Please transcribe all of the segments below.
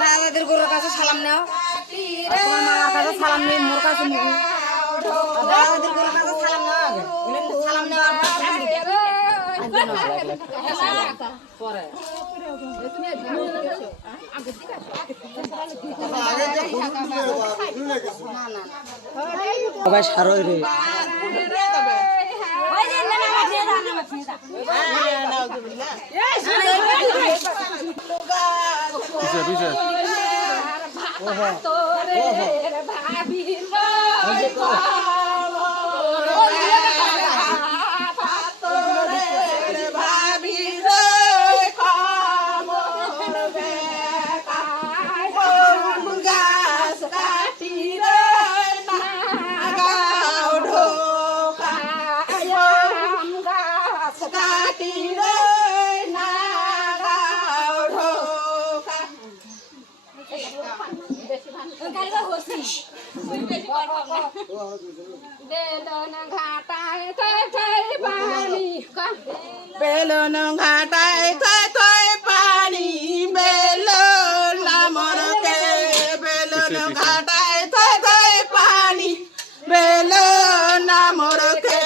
দাদাদের গরুর কাছে সালাম নেও, তোমার মামার কাছে সালাম নেই, মোর কাছে নিবি। দাদাদের গরুর কাছে সালাম নেওয়া আগে, সালাম নেওয়ার পরে সবাই সারো রে বেলন ঘাটায় থই থই পানি বেলন ঘাটায় থই থই পানি বেলন নামরকে বেলন ঘাটায় থই থই পানি বেলন নামরকে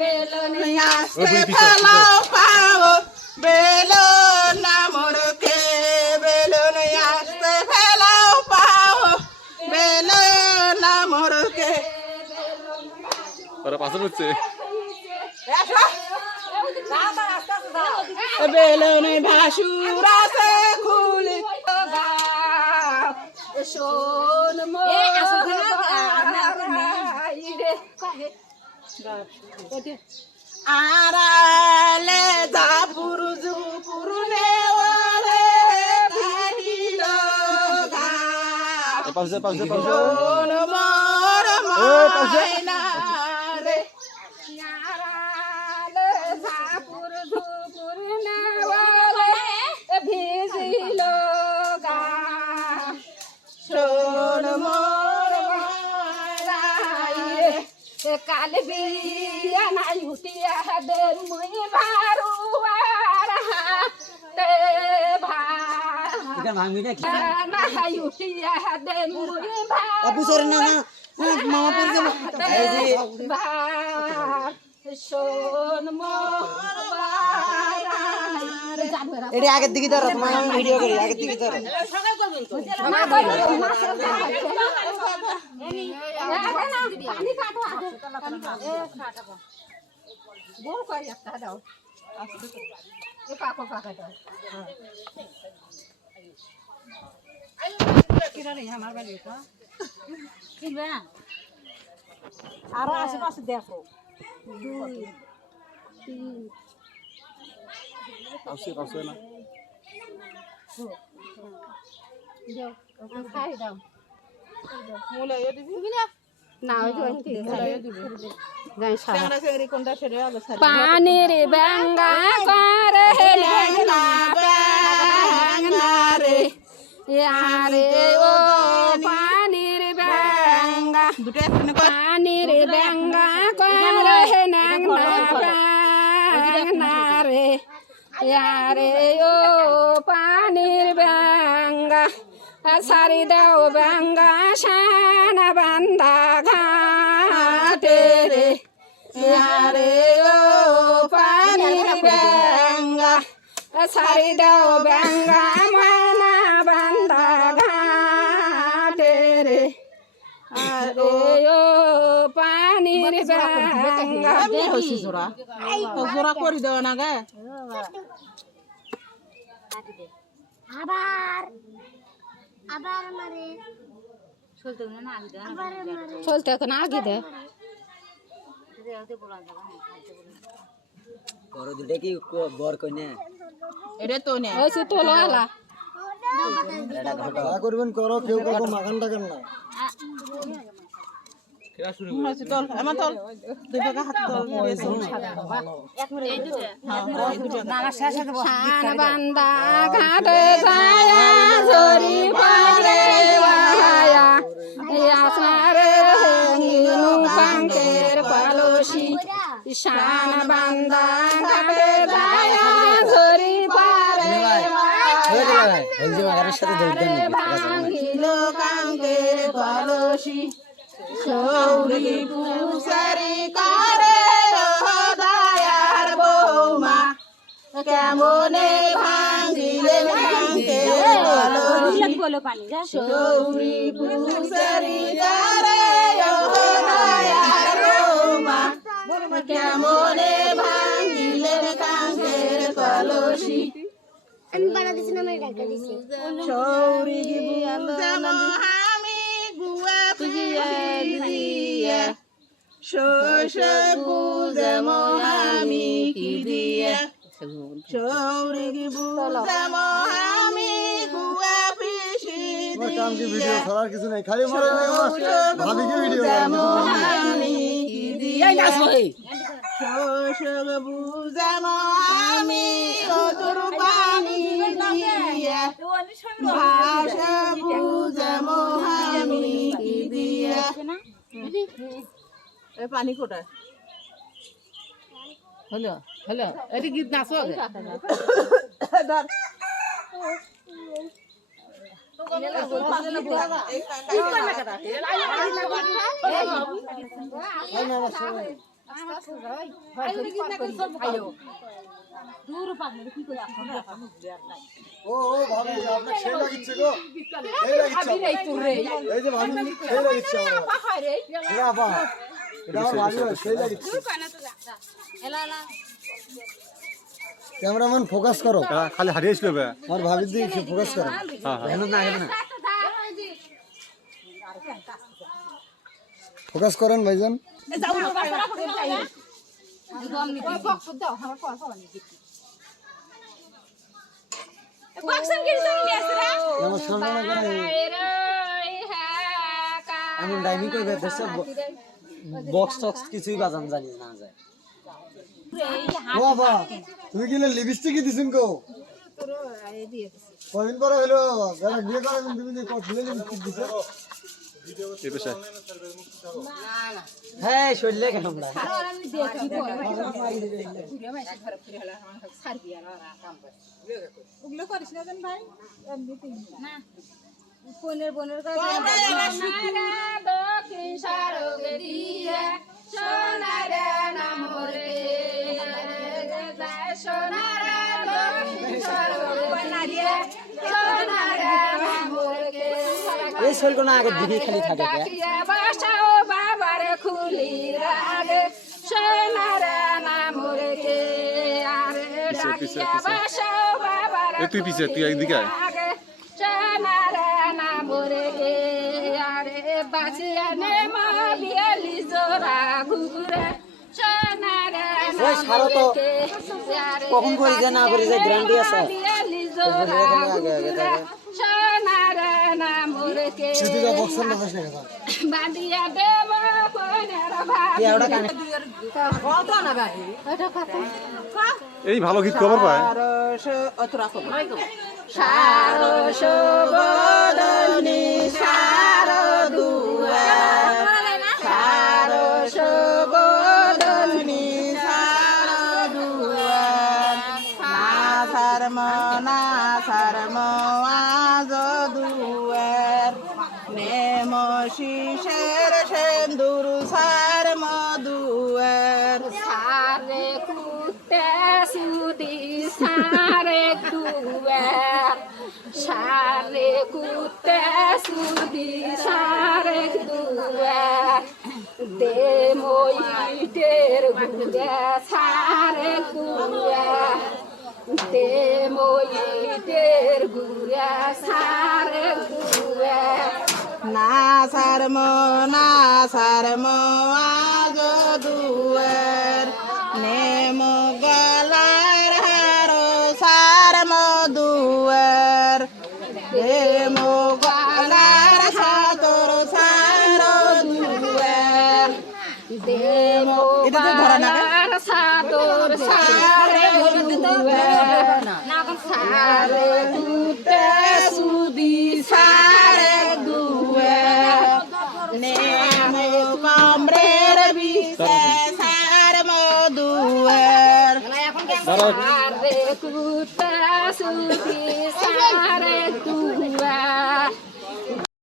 বেলন আসতে ফেলাও পাও বেলন নামরকে বেলন আসতে ফেলাও পাও বেলন নামরকে ওরা পাশে হচ্ছে বেলন ভাসুর আছে খুলে শোন আরালে জাপুর জুপুর নেওয়ালে ভাগিল গা পাশে পাশে শোন মোর মাইনা রে याराले झापुर झुपुर नेवाले भिजिलो गा শোন মোর মাইনা রে काल बिया नाई हुटिया देन मुई भारुवारा ते भा ভাঙবি না কি नाई हुटिया देन मुई অপু সরে না না মামা পড়ে যাবে এই যে শোন মোর এটি আগের দিকে ধরো, তোমার আমি ভিডিও করি, আগের দিকে ধরো। আরো আশেপাশে দেখো পাশে পাশে না पानी रे बेंगा करे रे यारे ओ पानी रे बेंगा पानी रे बेंगा करे रे यारे ओ पानी रे बेंगा सारी दाओ बेंगा शान बंदा घाटे रे यारे ओ पानी रे बेंगा सारी दाओ बेंगा मना बंदा घाटे रे अरे ओ पानी रे बेंगा জোড়া জোড়া করে দেওয়া না গে আবার আবার মারে চলতে এখন আগে দে বড় দুটো কি বর কইনে এটা তো নে ওই তো তোলো আলা করবেন করো, কেউ কাউকে মাখান টাকেন না। তল আমার তল দুই ভাগা হাত তল দিয়েছে শান বান্দা ঘাটে যায়া ঝরি পারে বায়া আসনারে হেঙ্গিনু কাঙ্কের কলসি শান বান্দা ঘাটে যায়া ঝরি পারে ভাঙিল কাঙ্কের কলসি সৌরি পুষারি করে দয়ার বৌমা কেমনে ভাঙিলেন কাঙ্কের কলসি সৌরি পুষারি করে দয়ার বৌমা কেমনে ভাঙিলেন কাঙ্কের কলসি আমি বানা দিছি না আমি ডাকা দিছি সৌরি বুঝাম আমি গুয়া দিয়া শোষ বুঝাম আমি কি দিয়া সৌরি বুঝাম আমি গুয়া পিসি কাম কি ভিডিও ছাড়ার কিছু নাই খালি মারে ভাবি কি ভিডিও আমি কি দিয়া শোষ বুঝাম আমি অতুর পানি দিয়া ভাষা বুঝাম আমি কি দিয়া এ পানি কোটায় হলো হলো এটি গীত নাচো আগে ধর ও ভাবি আপনাকে সেই লাগিচ্ছে গো সেই লাগিচ্ছে এই যে ভাবি সেই লাগিচ্ছে না আপা এটা আমার ভাবি সেই লাগিচ্ছে ক্যামেরাম্যান ফোকাস করো খালি হারিয়েছ বে আর ভাবির দিকে ফোকাস করো হ্যাঁ হ্যাঁ না না ফোকাস করেন ভাইজান এমন ডাইনি কই বেরছে বক্স টক্স কিছুই বাজান জানি না যায় ও বাবা তুমি কি লিপস্টিক দিছেন কো কদিন পরে হলো যারা বিয়ে করেন তুমি যে ফুলে লিপস্টিক দিছো এই পেশা হ্যাঁ শরীরে কেন আমরা ওগুলো করিস না কেন ভাই এমনিতেই না কোনের বোনের কাছে দক্ষিণ সারগে দিয়ে সোনারে নামরে সোনারে দক্ষিণ সারগে দিয়ে সোনারে নামরে এই শরীর কোন আগে দিকে খালি থাকে বাসাও বাবার খুলি রাগে সোনারে নামরে কে আরে ডাকিয়া বাসাও বাবার তুই পিছে তুই একদিকে আয় সোনারে নামরে কে আরে বাঁচিয়া নে মা বিয়ালি জোড়া ঘুরে সোনারে নামরে কে কখন করি যে না করি যে গ্যারান্টি আছে বিয়ালি জোড়া ঘুরে সোনারে নামরে কে সিটিটা বক্সের না বসে গেছে বাঁধিয়া দেব কোনের ভাত কি ওটা কানে কত না ভাই এই ভালো গীত কভার পায় সারস বদনি শারদুয়ার সারস বদনি শারদুয়ার না শর্ম আজ দুয়ার নেম শিশের সেন্দুর সার মধুয়ার সারে কুতে সুদি সারে দুয়ার সারে কুতে সুদি সারে দুয়ার দে মইটের গুদে সারে দুয়ার দে মইটের গুদে সারে দুয়ার না শর্ম আজ দুয়ার নেম গলার হার সার মধুয়ার নেম গলার সাতর সার দুয়ার দেবো বালার সাদর সারে দুয়ার সারে দুতে সুদি সারে দুয়ার নেমো কমরের বিষে সার মধুয়ার সারে কুতে সুদি সারে দুয়ার